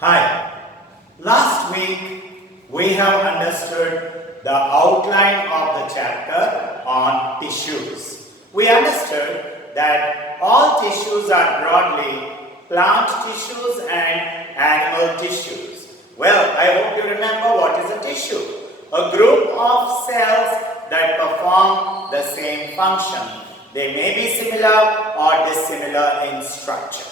Hi. Last week we have understood the outline of the chapter on tissues. We understood that all tissues are broadly plant tissues and animal tissues. Well, I hope you remember what is a tissue. A group of cells that perform the same function. They may be similar or dissimilar in structure.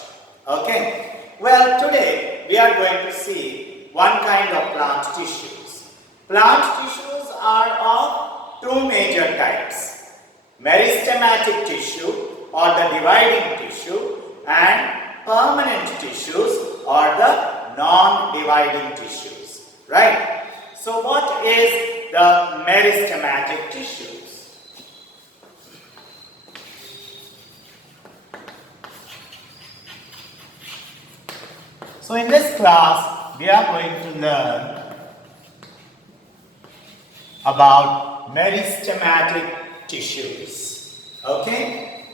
Okay. Well, today we are going to see one kind of plant tissues. Plant tissues are of two major types. Meristematic tissue or the dividing tissue and permanent tissues or the non-dividing tissues. Right? So what is the meristematic tissues? So in this class, we are going to learn about meristematic tissues. Okay?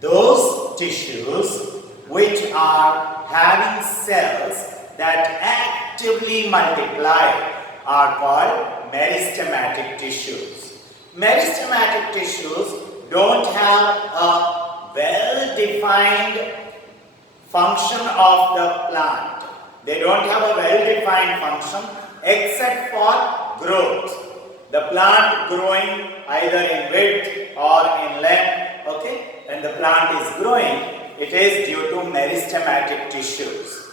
Those tissues which are having cells that actively multiply are called meristematic tissues. Meristematic tissues don't have a well-defined function of the plant. They don't have a well-defined function except for growth. The plant growing either in width or in length, okay? When the plant is growing, it is due to meristematic tissues.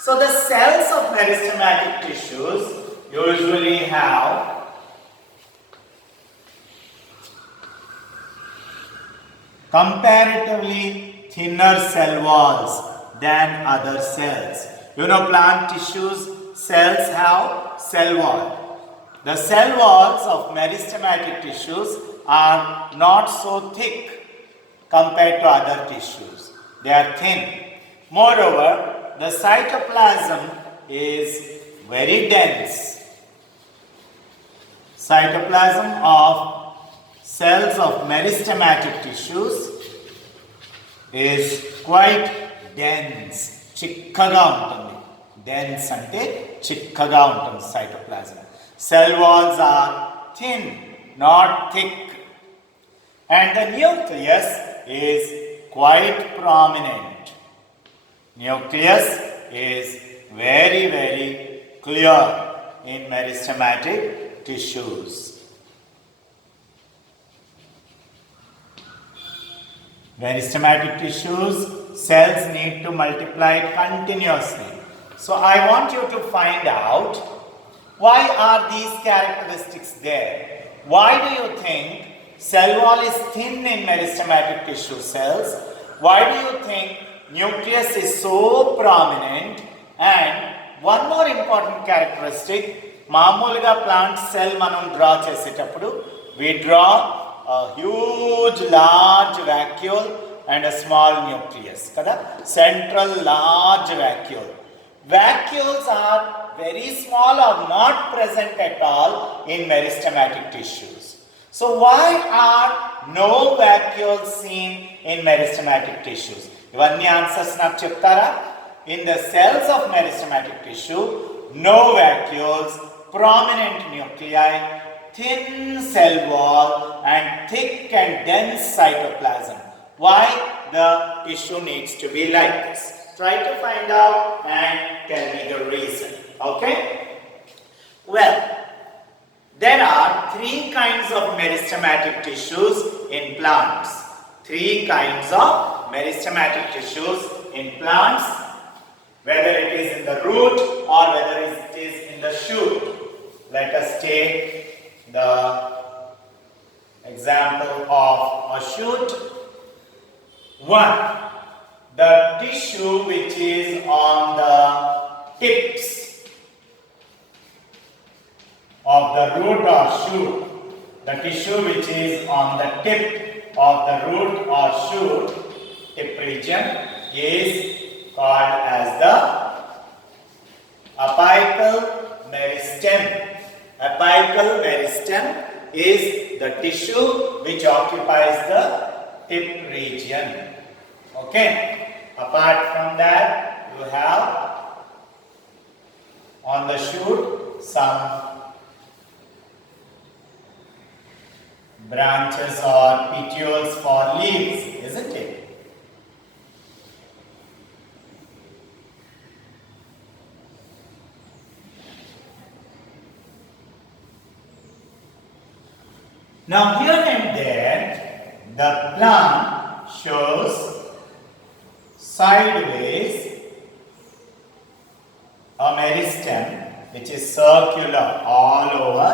So the cells of meristematic tissues usually have comparatively thinner cell walls than other cells. You know, plant tissues cells have cell wall. The cell walls of meristematic tissues are not so thick compared to other tissues. They are thin. Moreover, the cytoplasm is very dense. Cytoplasm of cells of meristematic tissues is quite dense. చిక్కగా ఉంటుంది. Dense అంటే చిక్కగా ఉంటుంది cytoplasm. Cell walls are thin, not thick. And the nucleus is quite prominent. Nucleus is very, very clear in meristematic tissues. Meristematic tissues, cells need to multiply continuously. So I want you to find out why are these characteristics there? Why do you think cell wall is thin in meristematic tissue cells? Why do you think nucleus is so prominent? And one more important characteristic, మామూలుగా plant cell మనం draw చేసేటప్పుడు we draw a huge large vacuole and a small nucleus kada central large vacuole. Vacuoles are very small or not present at all in meristematic tissues. So why are no vacuoles seen in meristematic tissues? Ivanni answers నాకు చెప్తారా? In the cells of meristematic tissue, no vacuoles, prominent nuclei, thin cell wall and thick and dense cytoplasm. Why the tissue needs to be like this? Try to find out and tell me the reason. Okay? Well, there are three kinds of meristematic tissues in plants. Three kinds of meristematic tissues in plants, whether it is in the root or whether it is in the shoot. Let us take the example of a shoot. One, the tissue which is on the tips of the root or shoot. The tissue which is on the tip of the root or shoot, tip region, is called as the apical meristem. Apical meristem is the tissue which occupies the tip region. Okay. Apart from that, you have on the shoot some branches or petioles for leaves, isn't it? Now here and there, the plant shows sideways a meristem which is circular all over.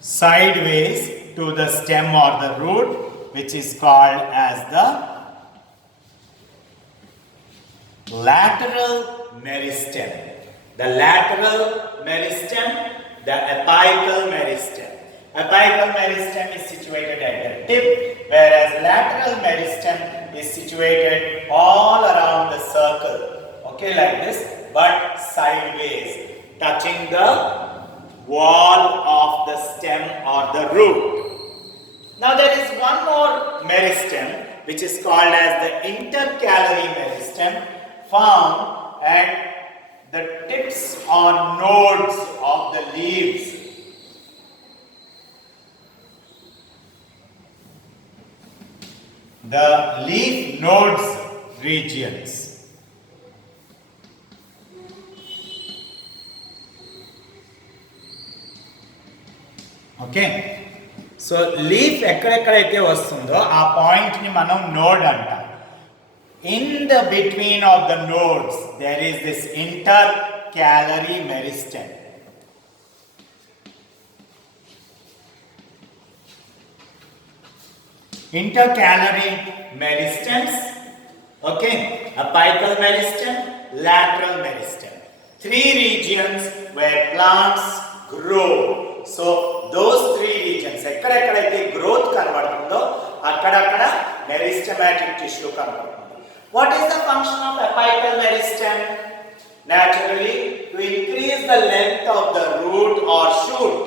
Sideways to the stem or the root, which is called as the lateral meristem. The lateral meristem, the apical meristem. Apical meristem is situated at the tip, whereas lateral meristem is situated all around the circle. Okay, like this, but sideways, touching the wall of the stem or the root. Now there is one more meristem which is called as the intercalary meristem, found at the tips or nodes of the leaves. The leaf nodes regions. Okay, so leaf ఎక్కడెక్కడైతే వస్తుందో ఆ పాయింట్ని మనం node అంటాం. In the between of the nodes there is this intercalary meristem. Intercalary meristems, okay, apical meristem, lateral meristem. Three regions where plants grow. So those three regions, ekkadakkadaithe growth kanabadutundo akkadakkada meristematic tissue kanabadutundi. What is the function of apical meristem? Naturally, to increase the length of the root or shoot.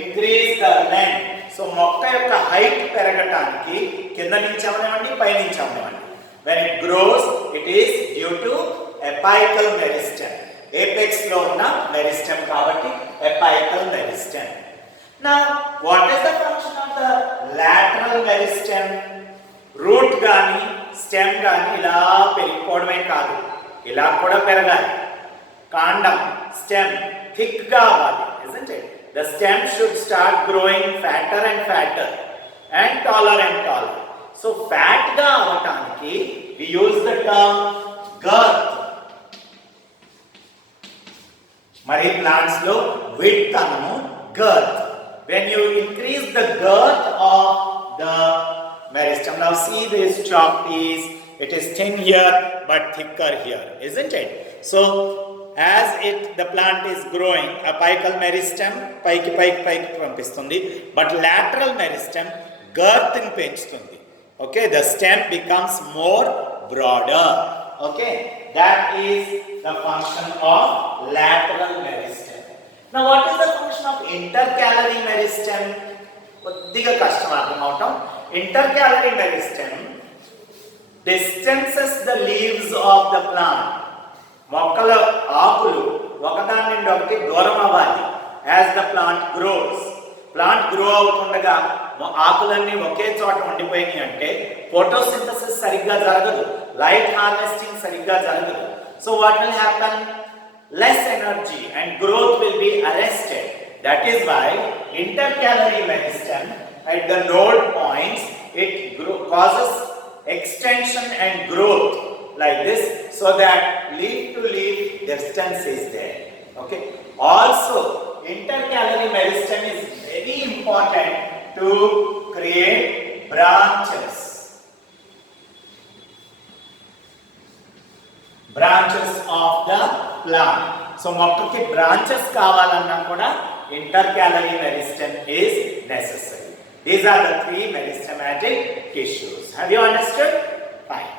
Increase the length. So మొక్క యొక్క height పెరగటానికి కింద నుంచి అవనివ్వండి, పై నుంచి అవనివ్వండి. When it grows it is due to apical meristem. Apex లో ఉన్న మెరిస్టెమ్ కాబట్టి apical meristem. Now what is the function of the lateral meristem? Root కానీ స్టెమ్ కానీ ఇలా పెరిగిపోవడమే కాదు, ఇలా కూడా పెరగాలి. కాండం స్టెమ్ థిక్ గా అవ్వాలి, isn't it? The stem should start growing fatter and fatter and taller. So fat ga avataniki we use the term girth. Mari plants lo width anu girth. When you increase the girth of the meristem, now see this chalk piece, it is thin here but thicker here, isn't it? So as the plant is growing, apical meristem paiki పంపిస్తుంది, but lateral meristem girth ni పెంచుతుంది. Okay, the stem becomes more broader. Okay, that is the function of lateral meristem. Now what is the function of intercalary meristem? కొద్దిగా కష్టం అర్థం అవటం. Intercalary meristem distances the leaves of the plant. మొక్కల ఆకులు ఒకదాని నుండి ఒకటి దూరం అవ్వాలి. As the plant grows, plant grow అవుతుండగా ఆకులన్నీ ఒకే చోట ఉండిపోయినాయి అంటే ఫోటోసింథసిస్ సరిగ్గా జరగదు, లైట్ హార్వెస్టింగ్ సరిగ్గా జరగదు. So what will happen? Less energy and growth will be arrested. That is why intercalary meristem at the node points it causes extension and growth like this, so that leaf to leaf distance is there. Okay, also intercalary meristem is very important to create branches of the plant. So mokkaki branches kavalanna kuda intercalary meristem is necessary. These are the three meristematic tissues. Have you understood? Fine.